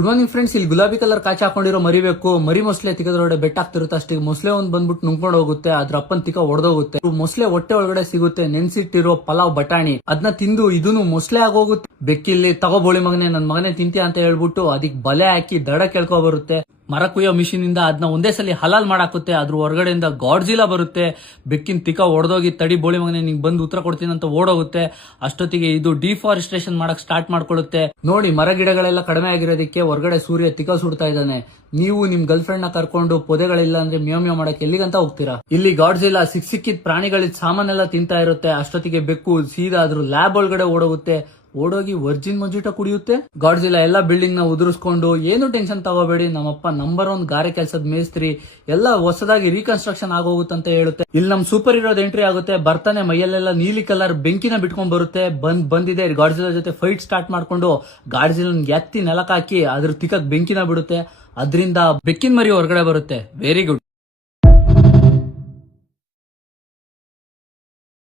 Good morning friends, ಇಲ್ಲಿ ಗುಲಾಬಿ colour ಕಾಚ ಹಾಕೊಂಡಿರೋ ಮರಿಬೇಕು. ಮರಿ ಮೊಸಳೆ ತಿಕ್ಕದ್ರೊಳಗಡೆ ಬೆಟ್ಟ ಆಗ್ತಿರುತ್ತೆ. ಅಷ್ಟೇ ಮೊಸಳೆ ಒಂದ್ ಬಂದ್ಬಿಟ್ಟು ನುಂಗ್ಕೊಂಡು ಹೋಗುತ್ತೆ. ಅದ್ರ ಅಪ್ಪನ್ ತಿಕ್ಕ ಹೊಡೆದೋಗುತ್ತೆ. ಮೊಸಳೆ ಹೊಟ್ಟೆ ಒಳಗಡೆ ಸಿಗುತ್ತೆ ನೆನ್ಸಿಟ್ಟಿರೋ ಪಲಾವ್ ಬಟಾಣಿ. ಅದನ್ನ ತಿಂದು ಇದನ್ನು ಮೊಸಳೆ ಆಗೋಗುತ್ತೆ. ಬೆಕ್ಕಿಲ್ಲಿ ತಗೋಬೋಳಿ ಮಗನೆ, ನನ್ ಮಗನೇ ತಿಂತೀಯ ಅಂತ ಹೇಳ್ಬಿಟ್ಟು ಅದಕ್ ಬಲೆ ಹಾಕಿ ದಡ ಕೇಳ್ಕೊ ಬರುತ್ತೆ. ಮರ ಕುಯ್ಯೋ ಮಿಷಿನ್ ಇಂದ ಅದನ್ನ ಒಂದೇ ಸಲ ಹಲಾಲ್ ಮಾಡಾಕುತ್ತೆ. ಅದ್ರ ಹೊರಗಡೆಯಿಂದ ಗಾಡ್ಜಿಲಾ ಬರುತ್ತೆ. ಬೆಕ್ಕಿನ ತಿಕ್ಕ ಹೊಡೆದೋಗಿ ತಡಿ ಬೋಳಿ ಮಗನೆ ನಿಂಗೆ ಬಂದು ಉತ್ತರ ಕೊಡ್ತೀನಿ ಅಂತ ಓಡೋಗುತ್ತೆ. ಅಷ್ಟೊತ್ತಿಗೆ ಇದು ಡಿಫಾರೆಸ್ಟೇಷನ್ ಮಾಡಕ್ ಸ್ಟಾರ್ಟ್ ಮಾಡ್ಕೊಳ್ಳುತ್ತೆ. ನೋಡಿ, ಮರ ಗಿಡಗಳೆಲ್ಲ ಕಡಿಮೆ ಆಗಿರೋದಕ್ಕೆ ಹೊರಗಡೆ ಸೂರ್ಯ ತಿಕ್ಕ ಸುಡ್ತಾ ಇದ್ದಾನೆ. ನೀವು ನಿಮ್ ಗರ್ಲ್ ಫ್ರೆಂಡ್ ನ ಕರ್ಕೊಂಡು ಪೊದೆಗಳಿಲ್ಲ ಅಂದ್ರೆ ಮ್ಯೋ ಮಾಡಕ್ ಎಲ್ಲಿಗಂತ ಹೋಗ್ತೀರಾ? ಇಲ್ಲಿ ಗಾಡ್ಜಿಲಾ ಸಿಕ್ಕಿದ ಪ್ರಾಣಿಗಳಿದ್ ಸಾಮಾನೆಲ್ಲ ತಿಂತಾ ಇರುತ್ತೆ. ಅಷ್ಟೊತ್ತಿಗೆ ಬೆಕ್ಕು ಸೀದಾ ಅದ್ರ ಲ್ಯಾಬ್ ಒಳಗಡೆ ಓಡೋಗುತ್ತೆ. ಓಡೋಗಿ ವರ್ಜಿನ್ ಮಂಜುಟ ಕುಡಿಯುತ್ತೆ. ಗಾಡ್ಜಿಲಾ ಎಲ್ಲ ಬಿಲ್ಡಿಂಗ್ ನ ಉದುರಿಸ್ಕೊಂಡು ಏನು ಟೆನ್ಷನ್ ತಗೋಬೇಡಿ, ನಮ್ಮಪ್ಪ ನಂಬರ್ 1 ಗಾರೆ ಕೆಲಸದ ಮೇಸ್ತ್ರಿ, ಎಲ್ಲ ಹೊಸದಾಗಿ ರೀಕನ್ಸ್ಟ್ರಕ್ಷನ್ ಆಗೋಗುತ್ತಂತ ಹೇಳುತ್ತೆ. ಇಲ್ಲಿ ನಮ್ ಸೂಪರ್ ಹೀರೋದ್ ಎಂಟ್ರಿ ಆಗುತ್ತೆ. ಬರ್ತಾನೆ, ಮೈಯಲ್ಲೆಲ್ಲ ನೀಲಿ ಕಲರ್ ಬೆಂಕಿನ ಬಿಟ್ಕೊಂಡ್ ಬರುತ್ತೆ. ಬಂದಿದೆ ಗಾಡ್ಜಿಲಾ ಜೊತೆ ಫೈಟ್ ಸ್ಟಾರ್ಟ್ ಮಾಡ್ಕೊಂಡು ಗಾಡ್ಜಿಲನ್ ಎತ್ತಿ ನೆಲಕ್ ಹಾಕಿ ಅದ್ರ ತಿಕ್ಕಕ್ ಬೆಂಕಿನ ಬಿಡುತ್ತೆ. ಅದರಿಂದ ಬೆಕ್ಕಿನ ಮರಿ ಹೊರಗಡೆ ಬರುತ್ತೆ. Very good.